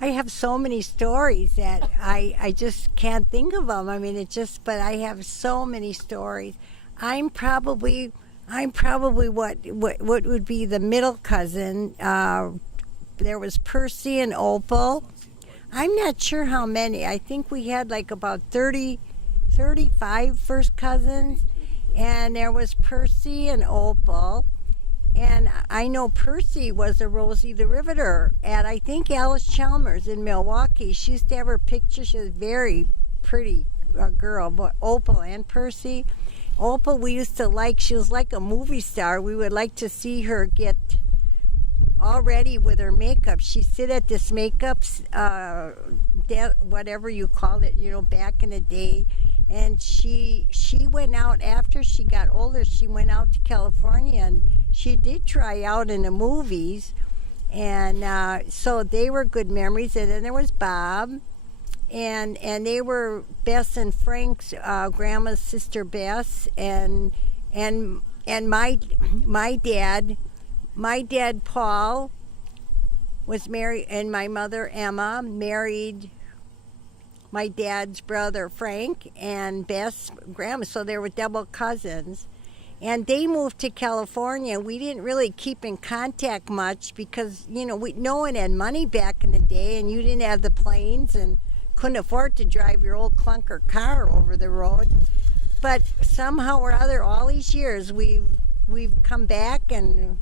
I have so many stories that I just can't think of them. I mean, but I have so many stories. I'm probably, I'm probably what would be the middle cousin. There was Percy and Opal. I'm not sure how many. I think we had like about 30, 35 first cousins. And there was Percy and Opal. And I know Percy was a Rosie the Riveter at I think Alice Chalmers in Milwaukee. She used to have her picture. She was a very pretty girl, but Opal and Percy. Opal, we used to like, she was like a movie star. We would like to see her get all ready with her makeup. She'd sit at this makeup, whatever you called it, back in the day. And she went out after she got older. She went out to California and she did try out in the movies. And so they were good memories. And then there was Bob. And they were Bess and Frank's grandma's sister Bess. And my dad Paul was married, and my mother Emma married my dad's brother Frank and Beth's grandma, so they were double cousins. And they moved to California. We didn't really keep in contact much because, no one had money back in the day, and you didn't have the planes and couldn't afford to drive your old clunker car over the road. But somehow or other, all these years, we've come back and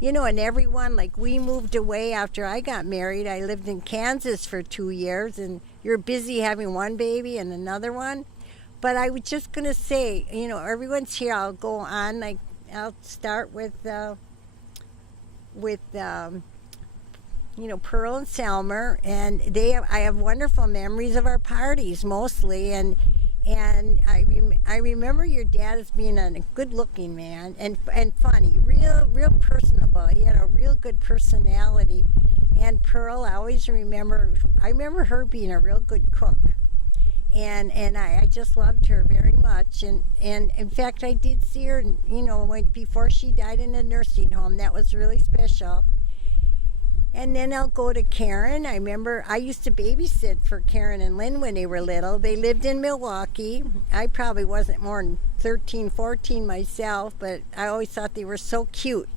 and everyone, like we moved away after I got married. I lived in Kansas for 2 years, and you're busy having one baby and another one. But I was just going to say, everyone's here. I'll go on. I'll start with Pearl and Selmer, and I have wonderful memories of our parties mostly, and I remember your dad as being a good-looking man and funny, real personable. He had a real good personality. And Pearl, I remember her being a real good cook. And I just loved her very much. And in fact, I did see her, before she died in a nursing home. That was really special. And then I'll go to Karen. I remember I used to babysit for Karen and Lynn when they were little. They lived in Milwaukee. I probably wasn't more than 13, 14 myself, but I always thought they were so cute.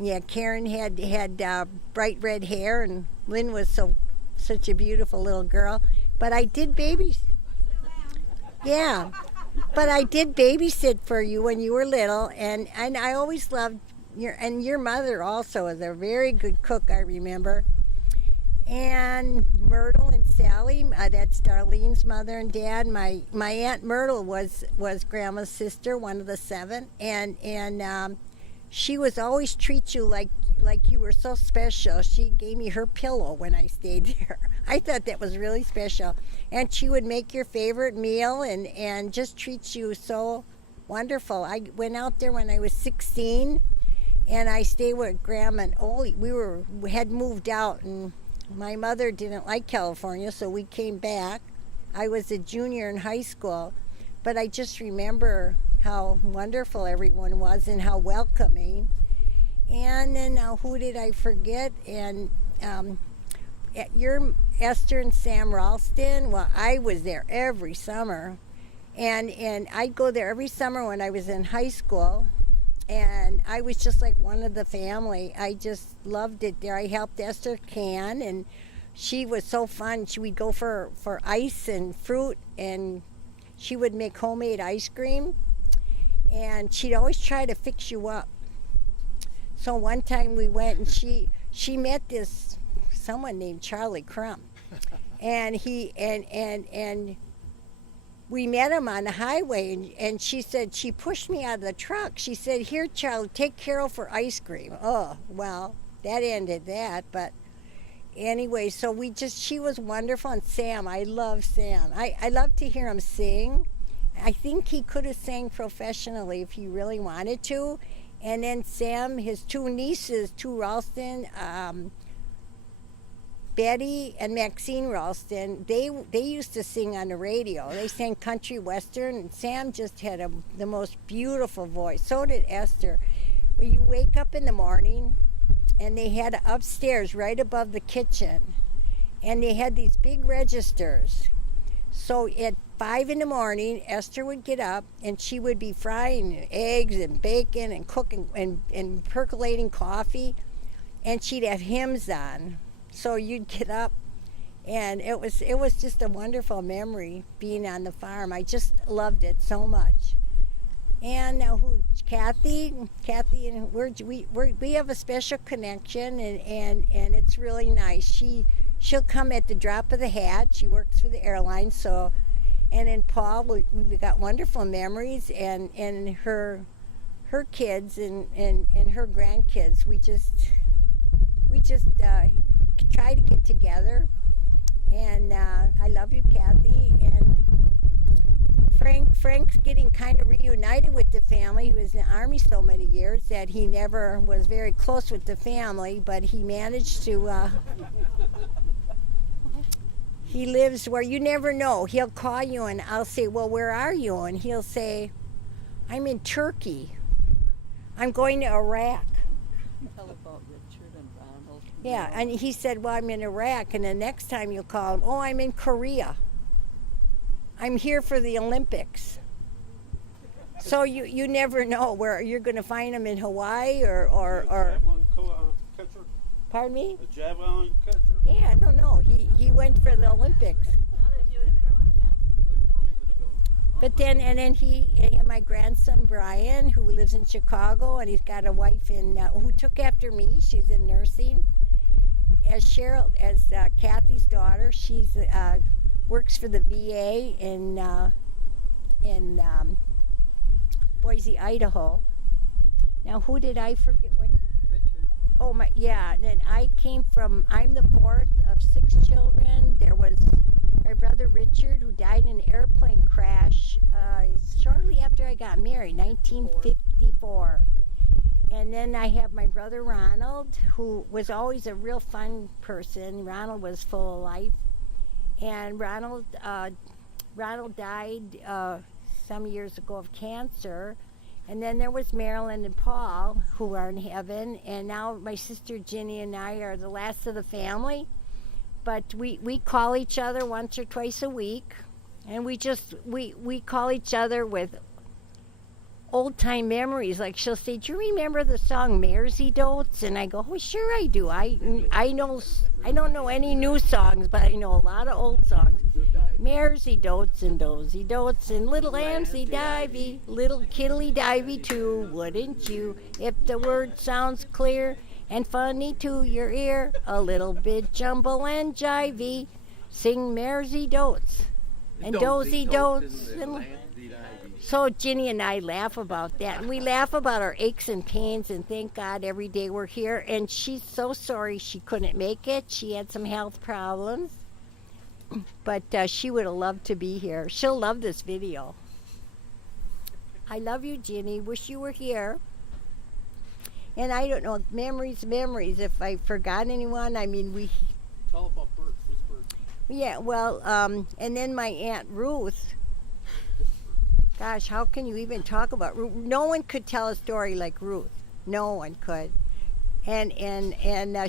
Yeah, Karen had bright red hair, and Lynn was such a beautiful little girl. But I did Yeah, but I did babysit for you when you were little, and I always loved your mother also is a very good cook, I remember. And Myrtle and Sally, that's Darlene's mother and dad. My Aunt Myrtle was Grandma's sister, one of the 7, and she was always treat you like you were so special. She gave me her pillow when I stayed there. I thought that was really special. And she would make your favorite meal and just treat you so wonderful. I went out there when I was 16. And I stayed with Grandma and Ole. We had moved out, and my mother didn't like California, so we came back. I was a junior in high school, but I just remember how wonderful everyone was and how welcoming. And then who did I forget? And your Esther and Sam Ralston. Well, I was there every summer, and I'd go there every summer when I was in high school. And I was just like one of the family. I just loved it there. I helped Esther can, and she was so fun. We'd go for ice and fruit, and she would make homemade ice cream. And she'd always try to fix you up. So one time we went, and she met someone named Charlie Crump. And we met him on the highway, and she said, she pushed me out of the truck. She said, "Here, Charlie, take Carol for ice cream." Oh, well, that ended that. But anyway, so she was wonderful. And Sam, I love Sam. I love to hear him sing. I think he could have sang professionally if he really wanted to. And then Sam, his 2 nieces, Ralston, Betty and Maxine Ralston, they used to sing on the radio. They sang country western, and Sam just had the most beautiful voice. So did Esther. Well, you wake up in the morning, and they had upstairs right above the kitchen, and they had these big registers. So at 5 in the morning, Esther would get up and she would be frying eggs and bacon and cooking and percolating coffee, and she'd have hymns on. So you'd get up, and it was just a wonderful memory being on the farm. I just loved it so much. And Kathy, and we have a special connection, and it's really nice. She'll come at the drop of the hat. She works for the airline, so. And then Paul, we've got wonderful memories, and her kids and her grandkids. We just try to get together. And I love you, Kathy. And Frank's getting kind of reunited with the family. He was in the Army so many years that he never was very close with the family, but he managed to. He lives where you never know. He'll call you and I'll say, well, where are you? And he'll say, I'm in Turkey. I'm going to Iraq. Tell about Richard and Ronald. Yeah, and he said, well, I'm in Iraq. And the next time you'll call him, oh, I'm in Korea. I'm here for the Olympics. So you never know where you're going to find him, in Hawaii or Javelin catcher? Pardon me? A javelin catcher? Yeah, I don't know. He went for the Olympics. But then he and my grandson Brian, who lives in Chicago, and he's got a wife who took after me. She's in nursing. As Kathy's daughter, she's works for the VA in Boise, Idaho. Now, who did I forget? What? Richard. Oh my, yeah. Then I'm the fourth of 6 children. There was my brother Richard, who died in an airplane crash shortly after I got married, 1954. And then I have my brother Ronald, who was always a real fun person. Ronald was full of life. And Ronald died some years ago of cancer. And then there was Marilyn and Paul, who are in heaven. And now my sister Ginny and I are the last of the family. But we call each other once or twice a week. And we call each other with old time memories. Like she'll say, do you remember the song Mersey Dotes? And I go, oh, sure I do. I don't know any new songs, but I know a lot of old songs. Mersey Dotes and Dozy Dotes and little Amsy Divey, little Kiddly Divey too, wouldn't you? If the word sounds clear and funny to your ear, a little bit jumble and jivey, sing Mersey Dotes and Dozy Dotes. So Ginny and I laugh about that, and we laugh about our aches and pains, and thank God every day we're here. And she's so sorry she couldn't make it. She had some health problems, but she would have loved to be here. She'll love this video. I love you, Ginny. Wish you were here. And I don't know, memories. If I forgot anyone, I mean, we... Tell about Bert. Who's Bert? Yeah, well, and then my Aunt Ruth. Gosh, how can you even talk about Ruth? No one could tell a story like Ruth. No one could. And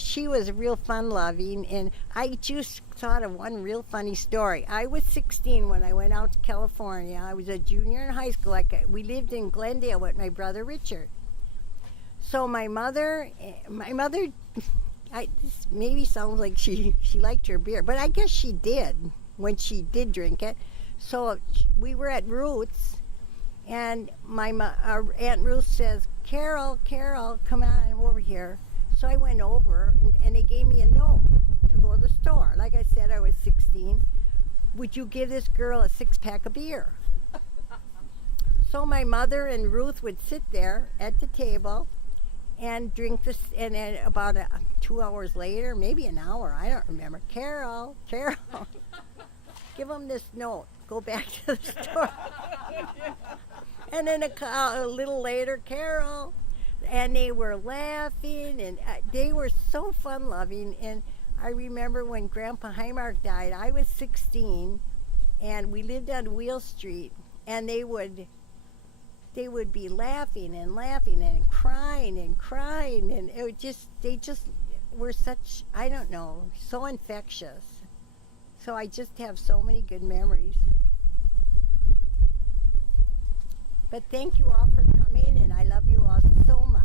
she was real fun-loving. And I just thought of one real funny story. I was 16 when I went out to California. I was a junior in high school. We lived in Glendale with my brother Richard. So my mother, this maybe sounds like she liked her beer, but I guess she did when she did drink it. So we were at Ruth's, and our Aunt Ruth says, Carol, come on over here. So I went over, and they gave me a note to go to the store. Like I said, I was 16. Would you give this girl a 6-pack of beer? So my mother and Ruth would sit there at the table and drink this, and then about 2 hours later, maybe an hour, I don't remember, Carol, give them this note. Go back to the store. And then a little later, Carol. And they were laughing, and they were so fun-loving. And I remember when Grandpa Heimark died, I was 16, and we lived on Wheel Street, and they would be laughing and crying, and they just were such, I don't know, so infectious. So I just have so many good memories. But thank you all for coming, and I love you all so much.